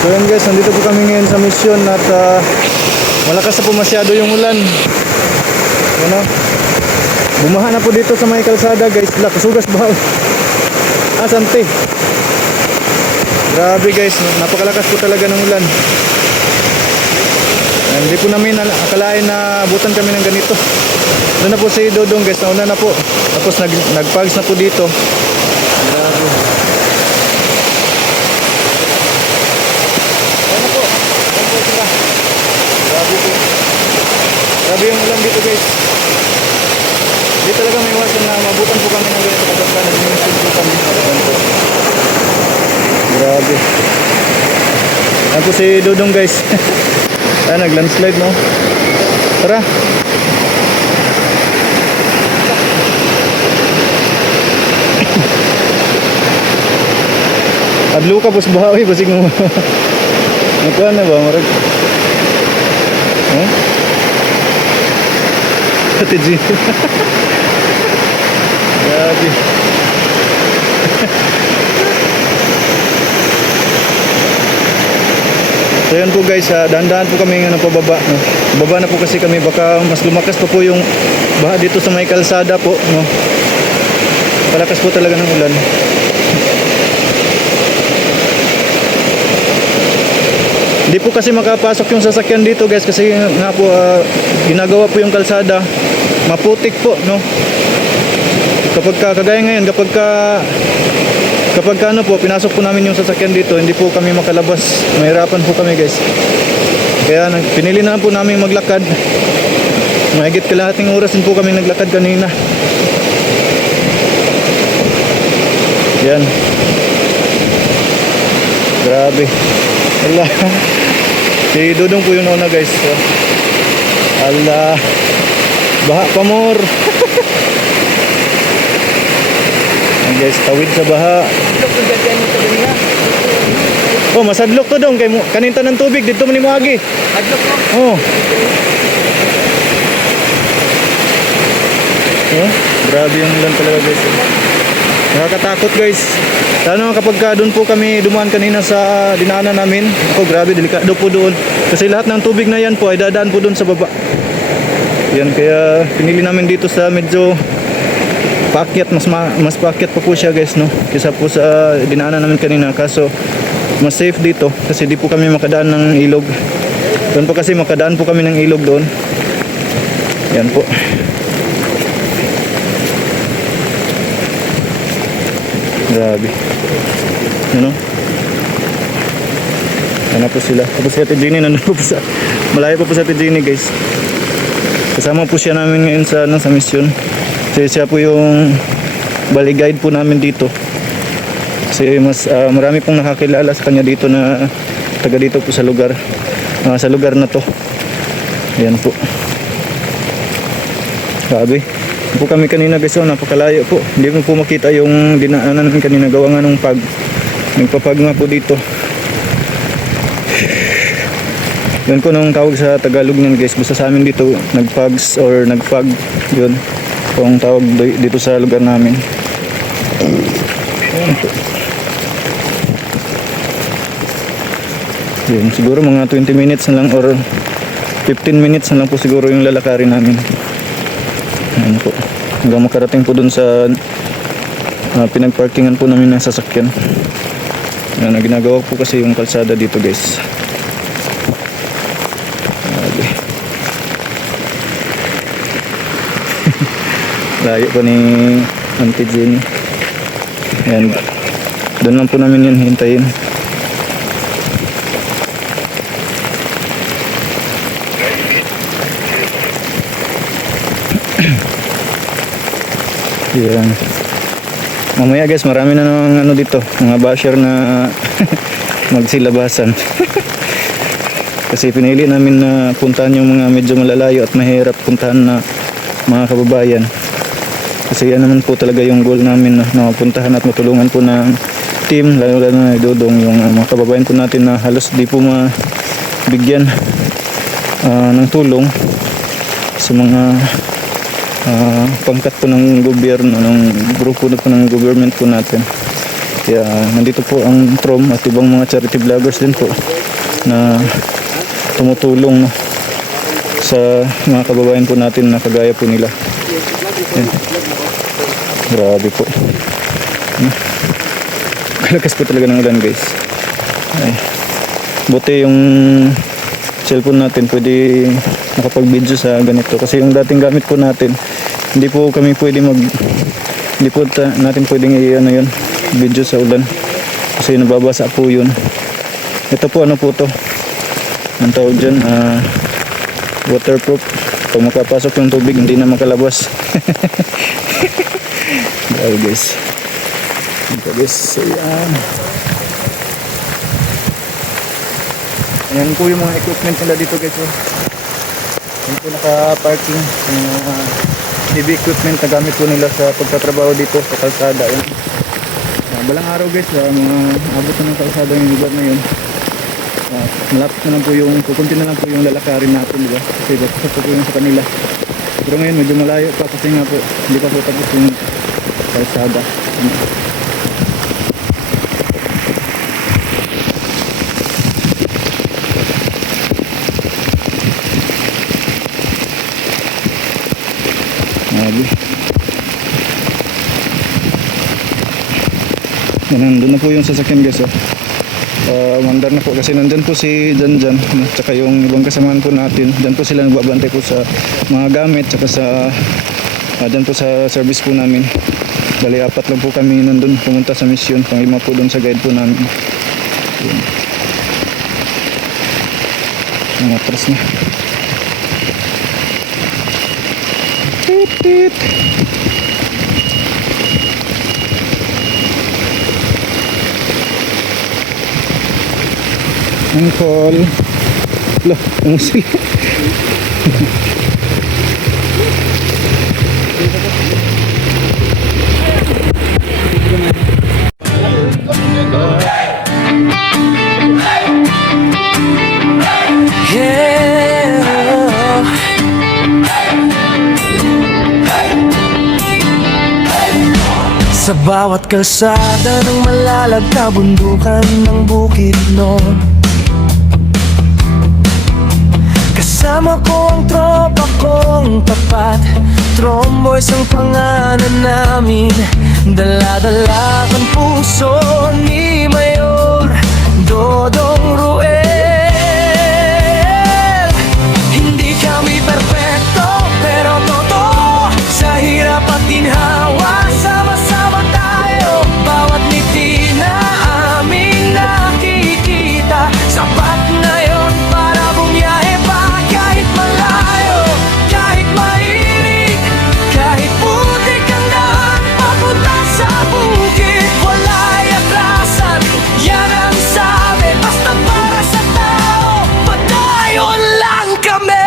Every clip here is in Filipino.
So yun guys, nandito po kami ngayon sa mission at malakas na po masyado yung ulan. Ano? Bumaha na po dito sa may kalsada guys. Lakasugas ba? Sante. Grabe guys, napakalakas po talaga ng ulan. Hindi po namin akalain na abutan kami ng ganito. Doon na po si Dodong guys, nauna na po. Tapos nagpags na po dito. Grabe. Ayan na po. Ayan po sila. Grabe po. Grabe yung ulan dito guys. Hindi talaga may iwasan na mabutan po kami ng ganito kapag nag-minusod po kami. Ayan po. Grabe. Ayan po si Dodong guys. Ayan, nag-landslide no. Tara. Adlo ka po sa bahay, basig mo. Nagkuhan na ba, marag? Ate G. Grabe. So yan po guys, dahan-dahan po kami ng pababa. No? Baba na po kasi kami, baka mas lumakas pa po yung baha dito sa may kalsada po. No? Palakas po talaga ng ulan. Hindi po kasi makapasok yung sasakyan dito guys kasi nga po ginagawa po yung kalsada. Maputik po, no? Kapag kagaya ngayon, kapag ano po, pinasok po namin yung sasakyan dito, hindi po kami makalabas. Mahirapan po kami guys. Kaya pinili na po namin maglakad. Mahigit kalahating oras din po kami naglakad kanina. Yan. Grabe. Wala. Si Dodong po yung nauna guys. Ala. Baha pa more. Guys, tawid sa baha. Oh, masadlok to dong kay kaninta ng tubig dito man mo agi. Adlok mo. Oh. Oh, grabe yung ulan talaga guys. Nakakatakot guys. Lalo kapag doon po kami dumaan kanina sa dinaanan namin. Oh, grabe, delikado po doon. Kasi lahat ng tubig na yan po ay dadaan po doon sa baba. Yan, kaya pinili namin dito sa medyo paakyat, mas paakyat pa po siya guys, no? Kaysa po sa dinaanan namin kanina. Kaso mas safe dito kasi di po kami makadaan ng ilog. Doon po kasi makadaan po kami ng ilog doon. Yan po. Grabe. Ano? Ano po sila? Tapos si Ate Jenny nandun po sa malayo po sa Ate Jenny guys. Kasama po siya namin ngayon sa mission. Kasi siya po yung bali guide po namin dito. Kasi mas marami pong nakakilala sa kanya dito na taga dito po sa lugar na to. Ayan po. Grabe. Po kami kanina guys, napakalayo po. Hindi mo po makita yung dinaanan kanina, gawa nga nung nagpapag nga po dito. Yun po nung tawag sa Tagalog niyan guys. Basta sa amin dito nagpags or nagpag, yun po ang tawag dito sa lugar namin. Yun, siguro mga 20 minutes na lang or 15 minutes na lang po siguro yung lalakarin namin. Ayan po, hanggang makarating po dun sa pinagparkingan po namin ng sasakyan. Ayan, ginagawa po kasi yung kalsada dito guys. Okay. Layo pa ni Auntie Jenny. Ayan, doon lang po namin yun hintayin. Yan. Mamaya guys, marami na ng ano dito, mga basher na magsilabasan. Kasi pinili namin na puntahan yung mga medyo malalayo at mahirap puntahan na mga kababayan. Kasi yan naman po talaga yung goal namin na mapuntahan at matulungan po ng team, lalo na Dodong, yung mga kababayan po natin na halos di po mabigyan ng tulong sa mga pangkat po ng gobyerno, ng grupo po ng government po natin. Kaya nandito po ang Trom at ibang mga charity vloggers din po na tumutulong, no, sa mga kababayan po natin na kagaya po nila. Yan. Grabe po. Kalakas po talaga ng ulan, guys. Ay. Buti yung cellphone natin pwede nakapag-video sa ganito, kasi yung dating gamit po natin hindi po natin pwedeng i-ano yun, video sa ulan kasi nababasa po yun. Ito po ano po to, ang tawag dyan, waterproof. Pag makapasok yung tubig hindi na makalabas. Grabe guys. Ito guys, ayan. Ayan po yung mga equipment nila dito guys. Ayan po naka-parking yung mga heavy equipment na gamit po nila sa pagtatrabaho dito sa kalsada. Ayan. Balang araw guys, mga abot na ng kalsada yung lugar na yun. Malapit na lang po yung, kukunti na lang po yung lalakarin natin, diba? Kasi bakit po yung sa kanila. Pero ngayon medyo malayo pa kasi nga po hindi pa po tapos yung kalsada. Nandun na po yung sasakyan guys. Mandar na po kasi nandyan po si Janjan at saka yung ibang kasamahan po natin. Dyan po sila nagbabantay po sa mga gamit saka sa dyan po sa service po namin. Bali 4 lang po kami nandun pumunta sa mission, pang 5 po dun sa guide po namin. Matras na. Tit tit. Angkol. Loh, umusil. Sa bawat kalsada ng malalagkabundukan ng Bukidnon, kasama ko ang tropa kong tapat. Tromboys ang pangalan namin, dala-dala ang puso ni Mayor Dodong Ruel. Hindi kami perfecto pero totoo, sa hirap at ginhawa sama-sama tayo. Bawat ngiti na aming nakikita, sapat na yon para bumiyahe pa. Kahit malayo, kahit mainit, kahit putik ang daan papunta sa bukid, wala'y atrasan, yan ang sabi. Basta para sa tao, padayon lang kami.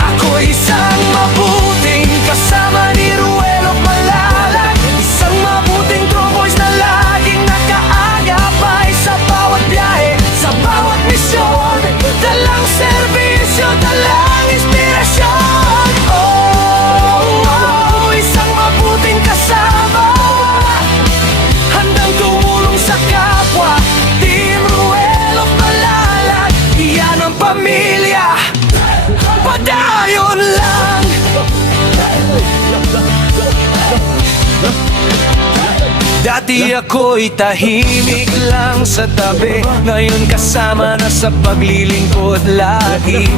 Ako isang mabuting kasama ni Ruel of Malalag, isang mabuting tromboys na laging nakaagapay sa bawat biyahe, sa bawat misyon. Dalang serbisyo, dalang inspirasyon. Oh, isang mabuting kasama, handang tumulong sa kapwa. Team Ruel of Malalag, iyan ang pamilya, padayon lang. Dati ako'y tahimik lang sa tabi, ngayon kasama na sa paglilingkod lagi.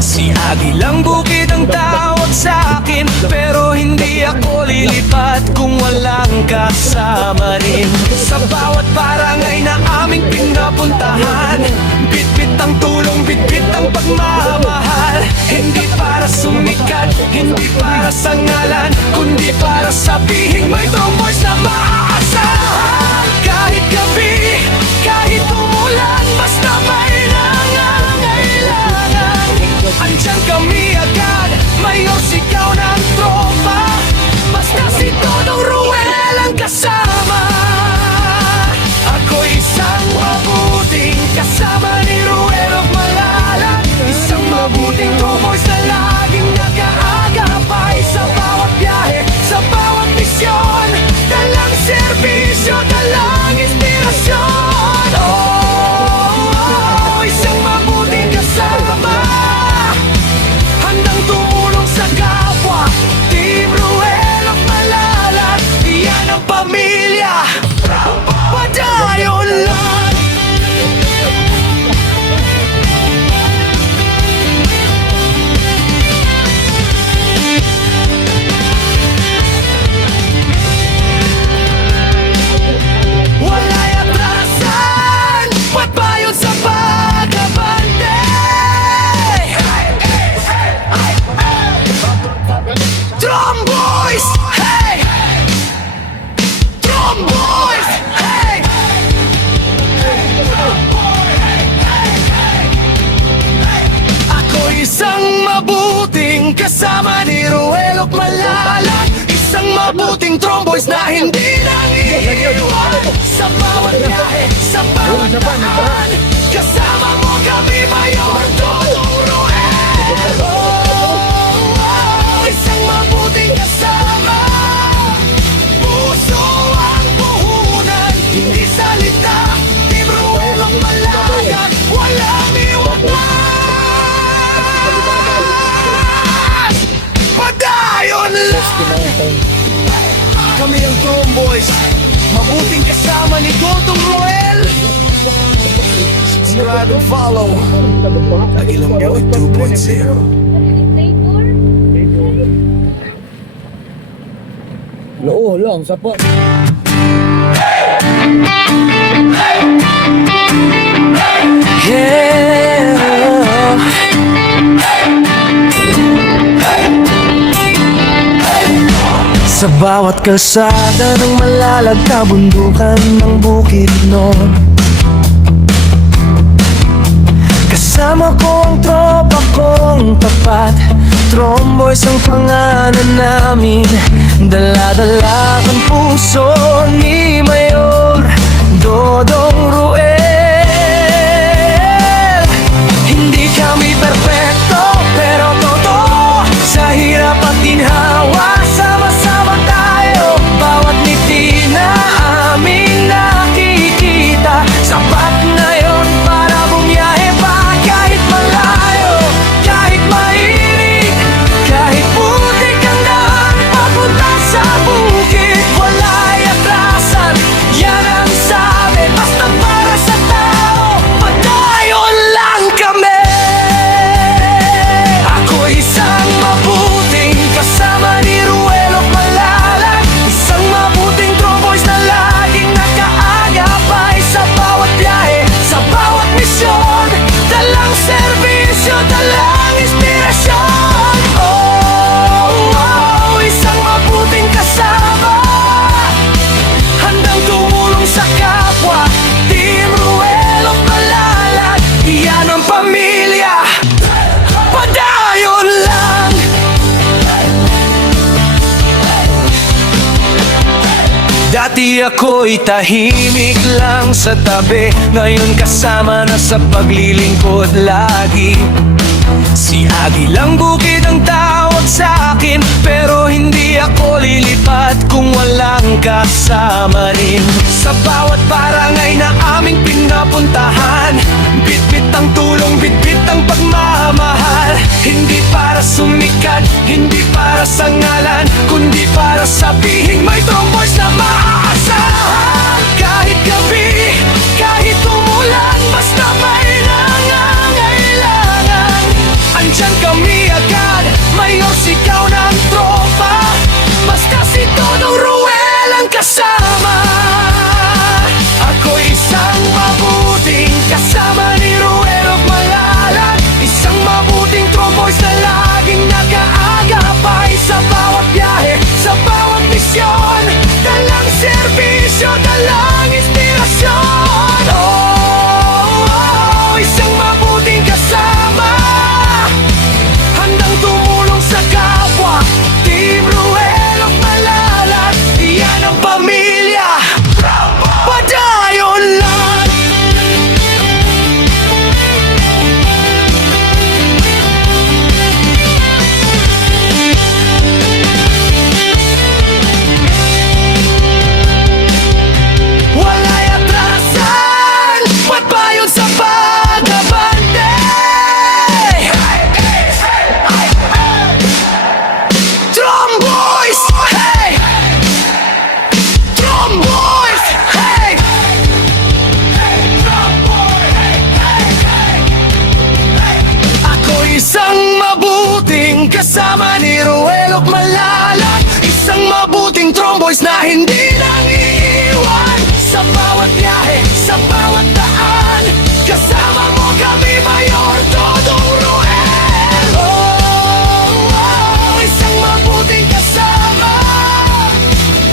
Si Agilang Bukid ang tawag sa akin, pero hindi ako lilipat kung walang kasama rin. Sa bawat barangay na aming pinapuntahan, bitbit ang tulong, bitbit ang pagmamahal. Hindi para sumikat, hindi para sa ngalan, kundi para sabihin may tromboys na maaasahan. Kahit gabi, kahit umulan, basta may nangangailangan, andyan kami agad, Mayor sigaw ng tropa. Basta si Dodong Ruel ang kasama. Ako isang mabuting kasama ni Ruel of Malalag, isang mabuting tromboys na laging nakaagapay sa bawat biyahe, sa bawat misyon. Dalang mabuting tromboys na hindi nangiiwan sa bawat biyahe, sa bawat daan. Kasama mo kami, Mayor Dodong Roel. Isang mabuting kasama, puso ang puhunan, hindi salita. Team Roel ang malayan, walang iwanan. Padayon lang, kami ang Tromboys, mabuting kasama ni Dodong Roel. Subscribe and follow Tagilang Boy 2.0. Oo lang, sapat. Sa bawat kalsada ng malalagta bundukan ng bukid nun, kasama ko ang tropa kong tapat. Tromboys ang pangalan namin, dala-dala ang puso ni Mayor Dodong Roel. Hindi kami perfecto, pero totoo, sa hirap at ginhawa, sama-sama tayo. Bawat ngiti na aming nakikita, sapat na yun para bumiyahe pa. Kahit malayo, kahit mainit, kahit putik ang daan papunta sa bukid, wala'y atrasan, yan ang sabi. Basta para sa tao, padayon lang kami. Ako isang mabuting kasama ni Ruelo Malalag, isang mabuting Tromboys na laging nakaagapay sa bawat biyahe, sa bawat misyon. Dalang serbisyo, dalang inspirasyon. Isang mabuting kasama, handang tumulong sa kapwa. Team Ruelo Malalag, iyan ang pamilya. Padayon lang. Dati ako'y tahimik lang sa tabi, ngayon kasama na sa paglilingkod lagi. Si Agilang Bukid ang tawag sa akin, pero hindi ako lilipat kung walang kasama rin. Sa bawat barangay na aming pinapuntahan, bitbit ang tulong, bitbit ang pagmamahal. Hindi para sumikat, hindi para sa ngalan, kundi para sabihin may Tromboys na maaasahan. Kahit gabi, kahit umulan, basta may nangangailangan, andyan kami agad. Mayor, sigaw ng tropa, basta si Dodong Roel ang kasama. Ako isang mabuting kasama ni Ruel Malalag, isang mabuting Tromboys na laging nakaagapay sa bawat biyahe, sa bawat misyon. Dalang serbisyo, dalang inspirasyon. Isang mabuting kasama, handang tumulong sa kapwa. Team Ruel Malalag, iyan ang pamilya. Padayon lang. Wala'y atrasan, ba't ba yun sa pag-abante? Tromboys! Hey! Tromboys! Hey! Ako isang mabuting kasama ni Ruel Malalag, isang mabuting Tromboys na hindi nangiiwan sa bawat biyahe, sa bawat daan. Kasama mo kami, Mayor Dodong Roel. Isang mabuting kasama,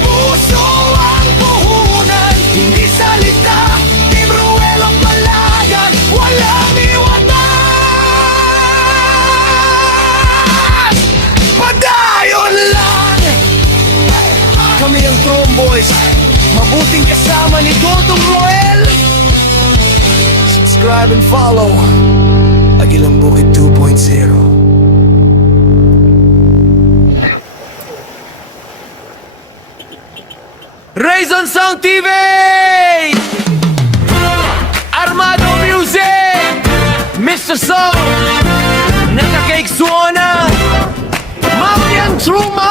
puso ang puhunan, hindi salita. Team Ruel Malalag, walang iwanan. Padayon lang, kami kasama ni Dodong Roel. Subscribe and follow Agilang Bukid 2.0. Raison Song TV! Armado Music! Mr. Song! Naka-cake suona! Mamian Truman!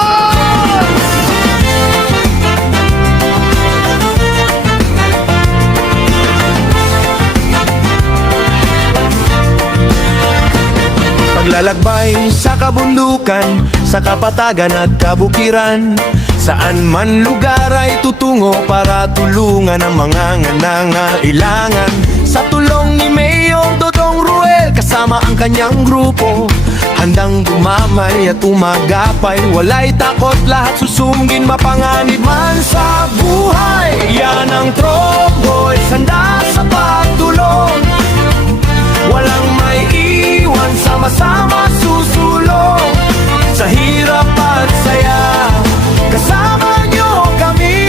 Paglalakbay sa kabundukan, sa kapatagan at kabukiran, saan man lugar ay tutungo para tulungan ang mga nangangailangan. Sa tulong ni Mayor Dodong Roel, kasama ang kanyang grupo, handang dumamay at umagapay. Walay takot, lahat susungin, mapanganib man sa buhay. Yan ang Tromboys, handa sa pagtulong. Walang may iwan, sama-sama susulong. Sa hirap at saya, kasama nyo kami.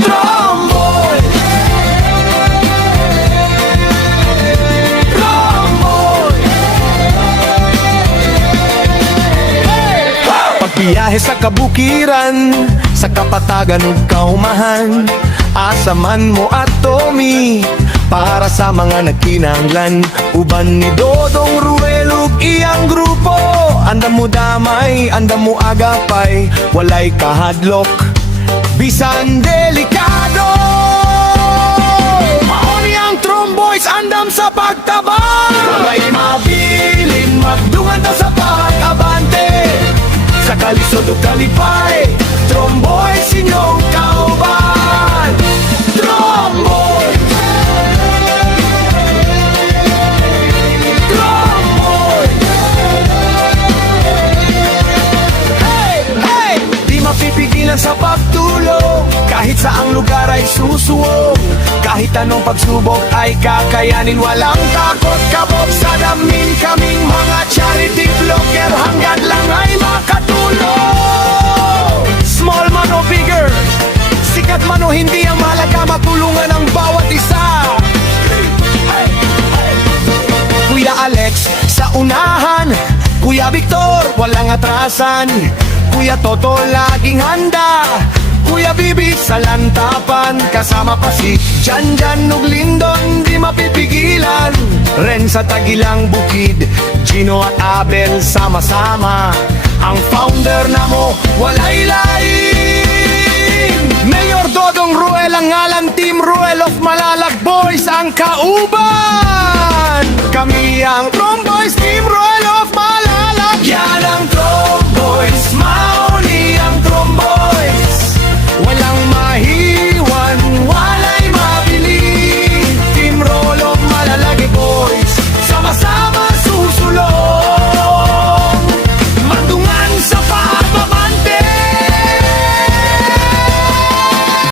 Tromboy! Tromboy! Pagbiyahe sa kabukiran, sa kapatagan ug kaumahan, asaman mo at Tommy para sa mga nagkinahanglan. Uban ni Dodong Roel ug iyang grupo, andam mo damay, andam mo agapay, walay kahadlok, bisan delikado. Mauni ang Tromboys, andam sa pagtabang. Walay mabilin, magdungan ta sa pag-abante. Sa kalisod ug kalipay, Tromboys inyong kauban. Tromboy! Tromboy! Hey! Hey! Di mapipigilan sa pagtulong, kahit saang lugar ay susuwong. Kahit anong pagsubok ay kakayanin, walang takot kabog sa damin. Kaming mga charity vlogger, hanggang lang ay makatulong. Small man o bigger, sikat man o hindi, ang mahalaga matulungan ang bawat isa. Kuya Alex sa unahan, Kuya Victor walang atrasan, Kuya Toto laging handa, Kuya Bibi sa lantapan, kasama pa si Janjan ug Lindon, di mapipigilan. Ren sa Tagilang Bukid, Gino at Abel sama-sama, ang founder na mo walay lain. Mayor Dodong Roel ang ngalan, Team Roel of Malalag Boys ang kauban. Kami ang Tromboys, Team Roel.